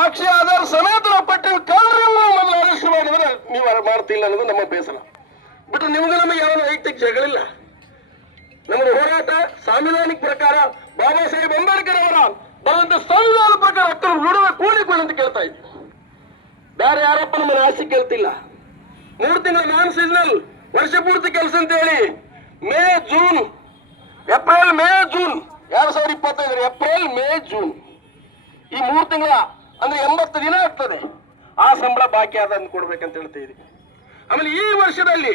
ಸಾಕ್ಷಿ ಆಧಾರ ಸಮೇತ ನಾವು ಪಟ್ಟಿನ ಕಳ್ಳರನ್ನು ಮೊದಲು ಅರೆಸ್ಟ್ ಮಾಡಿದ್ರೆ ನೀವು ಮಾಡ್ತಿಲ್ಲ ಅನ್ನೋದು ನಮ್ಮ ಬೇಸರ. ಬಟ್ ನಿಮ್ಗೆ ನಮಗೆ ಯಾವ ವೈಯಕ್ತಿಕ ಜಗಳಿಲ್ಲ. ನಮ್ಮ ಹೋರಾಟ ಸಾಂವಿಧಾನಿಕ ಪ್ರಕಾರ ಬಾಬಾ ಸಾಹೇಬ್ ಅಂಬೇಡ್ಕರ್ ಅವರ ಬರುವಂತ ಸಂವಿಧಾನ ಪ್ರಕಾರ ಅಕ್ಕರು ಬಿಡುವ ಕೂಡಿಕೊಳ್ಳಿ ಅಂತ ಕೇಳ್ತಾ ಇದ್ವಿ. ಬೇರೆ ಯಾರಪ್ಪ ನಮ್ಮನ್ನು ಆಸೆ ಕೇಳ್ತಿಲ್ಲ. 3 ತಿಂಗಳ ನಾನ್ ಸೀಸನಲ್ ವರ್ಷ ಪೂರ್ತಿ ಕೆಲಸ ಅಂತ ಹೇಳಿ April May June 2025 April May June ಈ 3 ತಿಂಗಳ ಅಂದ್ರೆ 80 ದಿನ ಆಗ್ತದೆ. ಆ ಸಂಬಳ ಬಾಕಿ ಆದ ಕೊಡ್ಬೇಕಂತ ಹೇಳ್ತಾ ಇದೀವಿ. ಆಮೇಲೆ ಈ ವರ್ಷದಲ್ಲಿ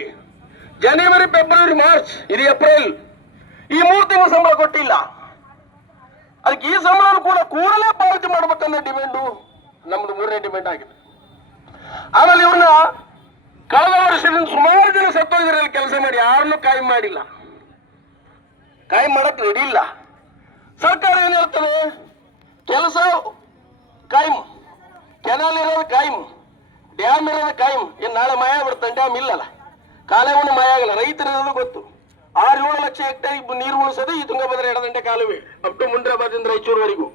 ಜನವರಿ ಫೆಬ್ರವರಿ ಮಾರ್ಚ್ ಇದು ಏಪ್ರಿಲ್ ಈ 3 ತಿಂಗಳ ಸಂಬಳ ಕೊಟ್ಟಿಲ್ಲ. ಅದಕ್ಕೆ ಈ ಸಂಬಳ ಕೂಡ ಕೂಡಲೇ ಪಾವತಿ ಮಾಡ್ಬೇಕನ್ನೋ ಡಿಮ್ಯಾಂಡು ನಮ್ದು 3ನೇ ಡಿಮ್ಯಾಂಡ್ ಆಗಿದೆ. ಆಮೇಲೆ ಇವ್ರನ್ನ ಕಳೆದ ವರ್ಷದಿಂದ ಸುಮಾರು ಜನ ಸತ್ತೋಗಿದ್ರಲ್ಲಿ ಕೆಲಸ ಮಾಡಿ ಯಾರನ್ನೂ ಕಾಯಂ ಮಾಡಿಲ್ಲ, ಕಾಯಂ ಮಾಡಕ್ ರೆಡಿ ಇಲ್ಲ. ಸರ್ಕಾರ ಏನ್ ಹೇಳ್ತದೆ, ಕೆಲಸ ಕಾಯಂ, ಕೆನಾಲ್ ಇರೋದು ಕಾಯಂ, ಡ್ಯಾಮ್ ಇರೋದು ಕಾಯಂ. ಏನ್ ನಾಳೆ ಮಾಯ ಬಿಡ್ತಾನೆ, ಡ್ಯಾಮ್ ಇಲ್ಲಲ್ಲ, ಕಾಲುವೆ ಮಾಯ ಆಗಲ್ಲ. ರೈತರಿರೋದು ಗೊತ್ತು, 6-7 ಲಕ್ಷ ಹೆಕ್ಟೇರ್ ನೀರು ಉಳಿಸೋದು ಈ ತುಂಗಭದ್ರಾ ಎಡದಂಡೆ ಕಾಲುವೆ ಅಪ್ ಟು ಮುಂಡ್ರಾಬಾದ್ರಿಂದ ರಾಯಚೂರುವರೆಗೂ.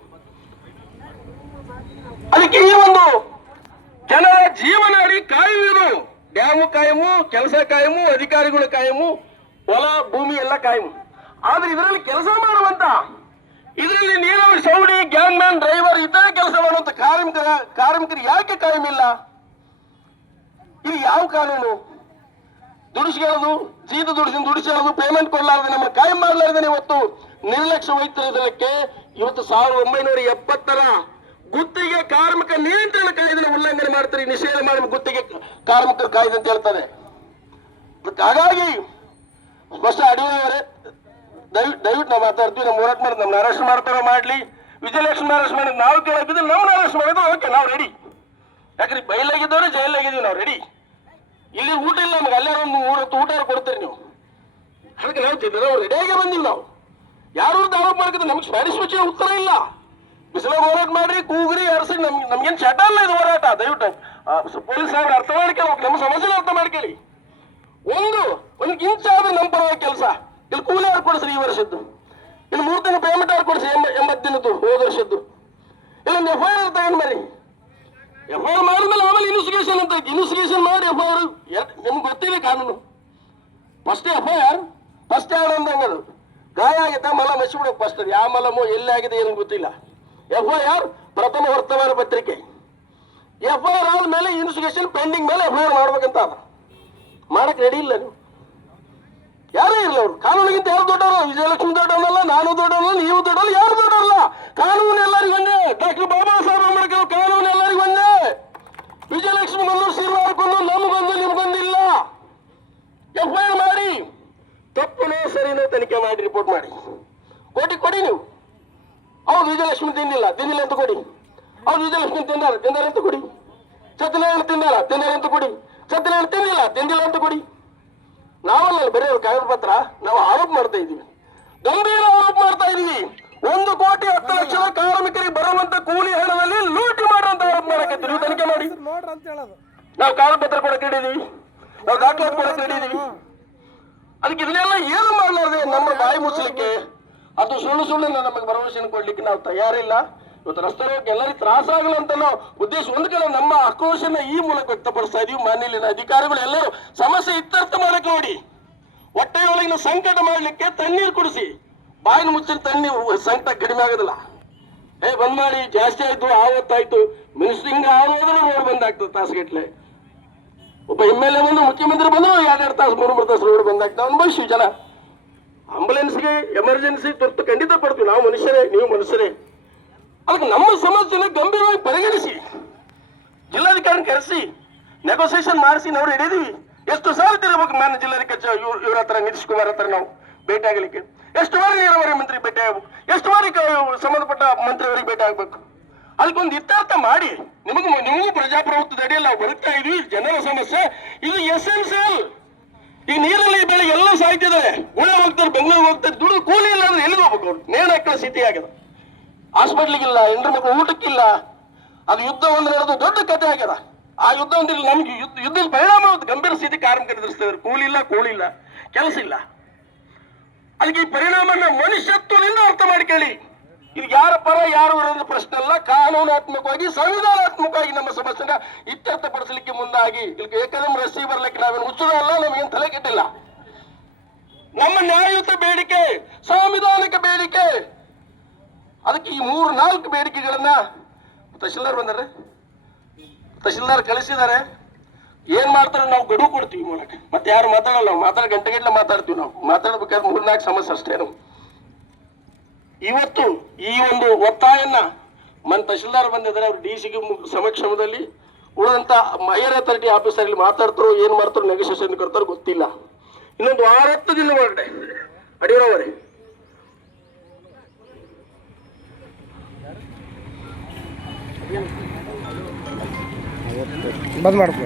ಅದಕ್ಕೆ ಈ ಒಂದು ಜನರ ಜೀವನ ಅಡಿ ಕಾಯುವುದು, ಡ್ಯಾಮು ಕಾಯಮು, ಕೆಲಸ ಕಾಯಮು, ಅಧಿಕಾರಿಗಳು ಕಾಯಮು, ಹೊಲ ಭೂಮಿ ಎಲ್ಲ ಕಾಯಮು. ಆದ್ರೆ ಇದರಲ್ಲಿ ಕೆಲಸ ಮಾಡುವಂತ, ಇದರಲ್ಲಿ ನೀರಾವರಿ ಸೌಡಿ, ಗ್ಯಾಂಗ್ ಮ್ಯಾನ್, ಡ್ರೈವರ್ ಇತರೆ ಕೆಲಸ ಮಾಡುವಂತ ಕಾರ್ಮಿಕರು ಯಾಕೆ ಕಾಯಮಿಲ್ಲ? ಇದು ಯಾವ ಕಾನೂನು? ದುಡಿಸ್ಕೊಳ್ಳೋದು, ಜೀತ ದುಡಿಸ್ಕೊಳ್ಳೋದು, ಪೇಮೆಂಟ್ ಕೊಡಲಾರದೆ ನಮ್ಮ ಕಾಯಂ ಮಾಡಲಾರದೆ ಇವತ್ತು ನಿರ್ಲಕ್ಷ್ಯ ವಹಿಸಿರುವುದಕ್ಕೆ ಇವತ್ತು 1970ರ ಗುತ್ತಿಗೆ ಕಾರ್ಮಿಕ ನಿಯಂತ್ರಣ ಕಾಯ್ದೆ ಉಲ್ಲಂಘನೆ ಮಾಡ್ತಾರೆ, ನಿಷೇಧ ಮಾಡಿ ಗುತ್ತಿಗೆ ಕಾರ್ಮಿಕರ ಕಾಯ್ದೆ ಅಂತ ಹೇಳ್ತಾರೆ. ಹಾಗಾಗಿ ಸ್ಪಷ್ಟ ಅಡಿಯವರೇ ದಯವಿಟ್ಟು ನಾವು ಮಾತಾಡ್ತೀವಿ. ನಮ್ಮ ಹೋರಾಟ ಮಾಡಿ ನಮ್ಮನ್ನ ಅರೆಸ್ಟ್ ಮಾಡ್ತಾರೋ ಮಾಡ್ಲಿ, ವಿಜಯಲಕ್ಷ್ಮಿ ಅರೆಸ್ಟ್ ಮಾಡಿದ್ ನಾವು ಕೇಳಾಕಿದ್ರೆ ನಮ್ಮನ್ನ ಅರೆಸ್ಟ್ ಮಾಡೋದು ಓಕೆ, ನಾವು ರೆಡಿ. ಯಾಕ್ರಿ ಬಯಲಾಗಿದ್ದವ್ರೆ ಜೈಲಾಗಿದ್ದೀವಿ, ನಾವು ರೆಡಿ. ಇಲ್ಲಿ ಊಟ ಇಲ್ಲ ನಮಗೆ, ಅಲ್ಲೇ ಒಂದು 3 ಹೊತ್ತು ಊಟ ಕೊಡ್ತೀರಿ ನೀವು. ಅದಕ್ಕೆ ನಾವು ರೆಡಿಯಾಗಿ ಬಂದಿಲ್ಲ. ನಾವು ಯಾರು ಆರೋಪ ಮಾಡ್ಕಿದ್ರೆ ನಮ್ಗೆ ಸ್ಪ್ಯಾನಿಷ್ ಭಾಷೆ ಉತ್ತರ ಇಲ್ಲ. ಬಿಸಿಲಾಗ ಹೋರಾಟ ಮಾಡ್ರಿ, ಕೂಗ್ರಿ, ಅರಸಿ, ನಮ್ಗೇನು ಚಟ ಅಲ್ಲ ಇದು ಹೋರಾಟ. ದಯವಿಟ್ಟು ಪೊಲೀಸ್ ಅವ್ರು ಅರ್ಥ ಮಾಡ್ಕೊಳ್ಳಿ, ನಮ್ಮ ಸಮಸ್ಯೆ ಅರ್ಥ ಮಾಡ್ಕೊಳ್ಳಿ. ಒಂದು ಇಂಚ್ ಆದ್ರೆ ನಮ್ಮ ಪರವಾಗಿ ಕೆಲಸ. ಇಲ್ಲಿ ಕೂಲಿ ಯಾರು ಕೊಡಿಸ್ರಿ ಈ ವರ್ಷದ್ದು, ಇಲ್ಲಿ 3 ತಿಂಗಳು ಪೇಮೆಂಟ್ ಯಾರು ಕೊಡಿಸ್ರಿ 80 ದಿನದ್ದು ಹೋದ ವರ್ಷದ್ದು. ಇಲ್ಲೊಂದು FIR ತಗೊಂಡು ಬರಿ, FIR ಮಾಡಿದ್ಮೇಲೆ ಆಮೇಲೆ ಇನ್ವೆಸ್ಟಿಗೇಷನ್ ಅಂತ ಇನ್ವೆಸ್ಟಿಗೇಷನ್ ಮಾಡಿ FIR ನಿಮ್ಗೆ ಗೊತ್ತಿದೆ ಕಾನೂನು. ಫಸ್ಟ್ FIR ಫಸ್ಟ್ ಯಾರು ಅಂದಂಗೆ ಅದು ಗಾಯ ಆಗಿದೆ ಮಲ ಮಸಿಬಿಡೋಕೆ ಫಸ್ಟ್ ಯಾವ ಮಲಮೋ ಎಲ್ಲಿ ಆಗಿದೆ ಏನು ಗೊತ್ತಿಲ್ಲ. FIR ಪ್ರಥಮ ವರ್ತಮಾನ ಪತ್ರಿಕೆ. FIR ಆದ್ಮೇಲೆ ಇನ್ವೆಸ್ಟಿಗೇಷನ್ ಪೆಂಡಿಂಗ್ ಮೇಲೆ FIR ಮಾಡ್ಬೇಕಂತ ಅದ. ಮಾಡಕ್ ರೆಡಿ ಇಲ್ಲ ನೀವು, ಯಾರೇ ಇರಲಿ. ಅವ್ರು ಕಾನೂನಿಗಿಂತ ಯಾರು ದೊಡ್ಡವರು? ವಿಜಯಲಕ್ಷ್ಮಿ ದೊಡ್ಡವನಲ್ಲ, ನಾನು ದೊಡ್ಡವನಲ್ಲ, ನೀವು ದೊಡ್ಡವಲ್ಲ, ಯಾರು ದೊಡ್ಡವಲ್ಲ. ಕಾನೂನು ಎಲ್ಲರಿಗೂ ಒಂದೇ. ಡಾಕ್ಟರ್ ಬಾಬಾ ಸಾಹೇಬ್ ಅಂಬೇಡ್ಕರ್ ಕಾನೂನು ಎಲ್ಲರಿಗೂ ಒಂದೇ. ವಿಜಯಲಕ್ಷ್ಮಿ ಗೊಂದು, ಶ್ರೀರಾಮಗೊಂದು, ನಮಗೊಂದು, ನಿಮ್ಗೊಂದಿಲ್ಲ. FIR ಮಾಡಿ, ತಪ್ಪುನೋ ಸರಿನೋ ತನಿಖೆ ಮಾಡಿ ರಿಪೋರ್ಟ್ ಮಾಡಿ ಕೊಡಿ ನೀವು. ಹೌದು ವಿಜಯಲಕ್ಷ್ಮಿ ತಿಂದಿಲ್ಲ ಅಂತ ಕೊಡಿ. ಹೌದು ವಿಜಯಲಕ್ಷ್ಮಿ ತಿಂದಾರ ಅಂತ ಕೊಡಿ. ಸತ್ಯನಾರಾಯಣ ತಿಂದಾರ ಅಂತ ಕೊಡಿ. ಸತ್ಯನಾರಾಯಣ ತಿಂದಿಲ್ಲ ಅಂತ ಕೊಡಿ. ನಾವಲ್ಲ ಬರೀ ಅವ್ರ ಕಾಗದ ಪತ್ರ, ನಾವು ಆರೋಪ ಮಾಡ್ತಾ ಇದ್ದೀವಿ, ಗಂಭೀರ ಆರೋಪ ಮಾಡ್ತಾ ಇದೀವಿ. 1,10,00,000 ಕಾರ್ಮಿಕರಿಗೆ ಬರುವಂತ ಕೂಲಿ ಹಣದಲ್ಲಿ ಲೂಟಿ ಮಾಡುವಂತ ಆರೋಪ ಮಾಡಕತ್ತೀವಿ. ನೀವು ತನಿಖೆ ಮಾಡಿ. ನಾವು ಕಾಗದ ಪತ್ರ ಕೊಡಕ್ಕೆ ಹಿಡಿದೀವಿ, ನಾವು ದಾಖಲಾತಿ ಕೊಡಕ್ಕೆ ಹಿಡಿದೀವಿ. ಅದಕ್ಕೆ ಇದನ್ನೆಲ್ಲ ಏನು ಮಾಡಲಾರದೆ ನಮ್ಮ ಬಾಯಿ ಮುಚ್ಚಲಿಕ್ಕೆ, ಅದು ಸುಳ್ಳು ನಮಗೆ ಭರವಸೆ ಕೊಡ್ಲಿಕ್ಕೆ ನಾವು ತಯಾರಿಲ್ಲ. ಇವತ್ತು ರಸ್ತೆ ಎಲ್ಲರಿಗೂ ತ್ರಾಸಾಗಲ್ಲ ಅಂತ ನಾವು ಉದ್ದೇಶ ಒಂದು ಕಡೆ ನಮ್ಮ ಆಕ್ರೋಶನ ಈ ಮೂಲಕ ವ್ಯಕ್ತಪಡಿಸ್ತಾ ಇದೀವಿ. ಮಾನ್ಯಲಿನ ಅಧಿಕಾರಿಗಳು ಎಲ್ಲರೂ ಸಮಸ್ಯೆ ಇತ್ಯರ್ಥ ಮಾಡಕ್ಕೆ ನೋಡಿ, ಹೊಟ್ಟೆಯೊಳಗಿನ ಸಂಕಟ ಮಾಡ್ಲಿಕ್ಕೆ ತಣ್ಣೀರು ಕುಡಿಸಿ, ಬಾಯಿನ ಮುಚ್ಚಿದ ತಣ್ಣೀರು ಸಂಕಟ ಕಡಿಮೆ ಆಗೋದಿಲ್ಲ. ಬಂದ್ ಮಾಡಿ, ಜಾಸ್ತಿ ಆಯ್ತು, ಆವತ್ತಾಯ್ತು, ಮಿನಿಸ್ಟ್ರಿಂಗ್ ಆಗೋದ್ರೆ ರೋಡ್ ಬಂದ್ ಆಗ್ತದೆ ತಾಸುಗಟ್ಲೆ. ಒಬ್ಬ MLA ಬಂದು, ಮುಖ್ಯಮಂತ್ರಿ ಬಂದ್ರು 2-2 ತಾಸು 3-3 ತಾಸು ರೋಡ್ ಬಂದ್ ಆಗ್ತದೆ. ಅನುಭವಿಸಿ ಜನ. ಆಂಬುಲೆನ್ಸ್ಗೆ ಎಮರ್ಜೆನ್ಸಿ ತುರ್ತು ಖಂಡಿತ ಪಡ್ತೀವಿ. ನಾವು ಮನುಷ್ಯರೇ, ನೀವು ಮನುಷ್ಯರೇ. ಅದಕ್ಕೆ ನಮ್ಮ ಸಮಸ್ಯೆನ ಗಂಭೀರವಾಗಿ ಪರಿಗಣಿಸಿ ಜಿಲ್ಲಾಧಿಕಾರಿ ಕರೆಸಿ ನೆಗೋಸಿಯೇಷನ್ ಮಾಡಿಸಿ ನಾವು ಹಿಡಿದೀವಿ. ಎಷ್ಟು ಸಾಲ ತಿರಬೇಕು ಮಾನ್ಯ ಜಿಲ್ಲಾಧಿಕಾರಿ ಇವ್ರ ಹತ್ರ, ನಿತೀಶ್ ಕುಮಾರ್ ಹತ್ರ ನಾವು ಭೇಟಿ ಆಗಲಿಕ್ಕೆ. ಎಷ್ಟು ಬಾರಿ ನೀರಾವರಿ ಮಂತ್ರಿ ಭೇಟಿ ಆಗ್ಬೇಕು, ಎಷ್ಟು ಬಾರಿ ಸಂಬಂಧಪಟ್ಟ ಮಂತ್ರಿಯವರಿಗೆ ಭೇಟಿ ಆಗ್ಬೇಕು. ಅದಕ್ಕೊಂದು ಇತ್ಯರ್ಥ ಮಾಡಿ. ನಿಮಗೂ ಪ್ರಜಾಪ್ರಭುತ್ವದ ಅಡಿಯಲ್ಲಿ ನಾವು ಬದುಕ್ತಾ ಇದೀವಿ. ಜನರ ಸಮಸ್ಯೆ ಇದು ಎಸೆನ್ಸಿಯಲ್. ಈ ನೀರಲ್ಲಿ ಬೆಳೆ ಎಲ್ಲ ಸಾಯ್ತಿದ್ದಾರೆ, ಗುಳೆ ಹೋಗ್ತಾರೆ, ಬೆಂಗಳೂರು ಹೋಗ್ತಾರೆ, ದುಡ್ಡು ಕೂಲಿ ಇಲ್ಲ ಅಂದ್ರೆ ಎಲ್ಲಿಗೆ ಹೋಗ್ಬೇಕು? ಅವ್ರು ನೇಣು ಹಾಕೋ ಸ್ಥಿತಿ ಆಗಿದೆ. ಹಾಸ್ಪಿಟ್ಲಿಗಿಲ್ಲ, ಹೆಣ್ಣು ಮಕ್ಕಳು ಊಟಕ್ಕಿಲ್ಲ. ಅದು ಯುದ್ಧ ಒಂದು ನಡೆದು ದೊಡ್ಡ ಕಥೆ ಆಗ್ಯದ. ಆ ಯುದ್ಧ ಒಂದಿಲ್ಲ, ನಮ್ಗೆ ಯುದ್ಧದ ಪರಿಣಾಮ ಗಂಭೀರ ಸ್ಥಿತಿ ಕಾರ್ಮಿಕರು ಎದುರಿಸ್ತಿದ್ದಾರೆ. ಕೂಲಿ ಇಲ್ಲ, ಕೆಲಸ ಇಲ್ಲ. ಅದಕ್ಕೆ ಈ ಪರಿಣಾಮನ ಮನುಷ್ಯತ್ವದಿಂದ ಅರ್ಥ ಮಾಡ್ಕೊಳ್ಳಿ. ಇದು ಯಾರ ಪರ ಯಾರು ವಿರೋಧ ಪ್ರಶ್ನೆ ಅಲ್ಲ. ಕಾನೂನಾತ್ಮಕವಾಗಿ ಸಂವಿಧಾನಾತ್ಮಕವಾಗಿ ನಮ್ಮ ಸಮಸ್ಯೆನ ಇತ್ಯರ್ಥಪಡಿಸಲಿಕ್ಕೆ ಮುಂದಾಗಿ ಇಲ್ಲಿ ಏಕದಮ್ ರಸ್ಸಿ ಬರ್ಲಿಕ್ಕೆ ನಾವೇನು ಹುಚ್ಚುದ ಅಲ್ಲ, ನಮಗೇನು ತಲೆ ಕೆಟ್ಟಿಲ್ಲ. ನಮ್ಮ ನ್ಯಾಯಯುತ ಬೇಡಿಕೆ, ಸಾಂವಿಧಾನಿಕ ಬೇಡಿಕೆ, ಅದಕ್ಕೆ ಈ 3-4 ಬೇಡಿಕೆಗಳನ್ನ ತಹಶೀಲ್ದಾರ್ ಬಂದಾರೆ, ತಹಶೀಲ್ದಾರ್ ಕಳಿಸಿದ್ದಾರೆ. ಏನ್ ಮಾಡ್ತಾರೆ, ನಾವು ಗಡುವು ಕೊಡ್ತೀವಿ ಮೂಲಕ, ಮತ್ತೆ ಯಾರು ಮಾತಾಡಲ್ಲ. ನಾವು ಗಂಟೆಗಟ್ಟಲೆ ಮಾತಾಡ್ತೀವಿ. ನಾವು ಮಾತಾಡ್ಬೇಕಾದ್ರೆ 3-4 ಸಮಸ್ಯೆ ಅಷ್ಟೇ. ನಾವು ಇವತ್ತು ಈ ಒಂದು ಒತ್ತಾಯನ್ನ ತಹಶೀಲ್ದಾರ್ ಬಂದಿದ್ದಾರೆ, ಅವ್ರು DC ಸಮಕ್ಷಮದಲ್ಲಿ ಉಳಿದಂತ ಹೈಯರ್ ಅಥಾರಿಟಿ ಆಫೀಸರ್ ಮಾತಾಡ್ತಾರೋ ಏನ್ ಮಾಡ್ತಾರೋ, ನೆಗೋಸಿಯೇಷನ್ ಕೊಡ್ತಾರೋ ಗೊತ್ತಿಲ್ಲ. ಇನ್ನೊಂದು 6-10 ದಿನ ಹೊರಟೆ ಅಡಿರೋವರೆ ಬಂದ್ ಮಾಡ್ಕೊ.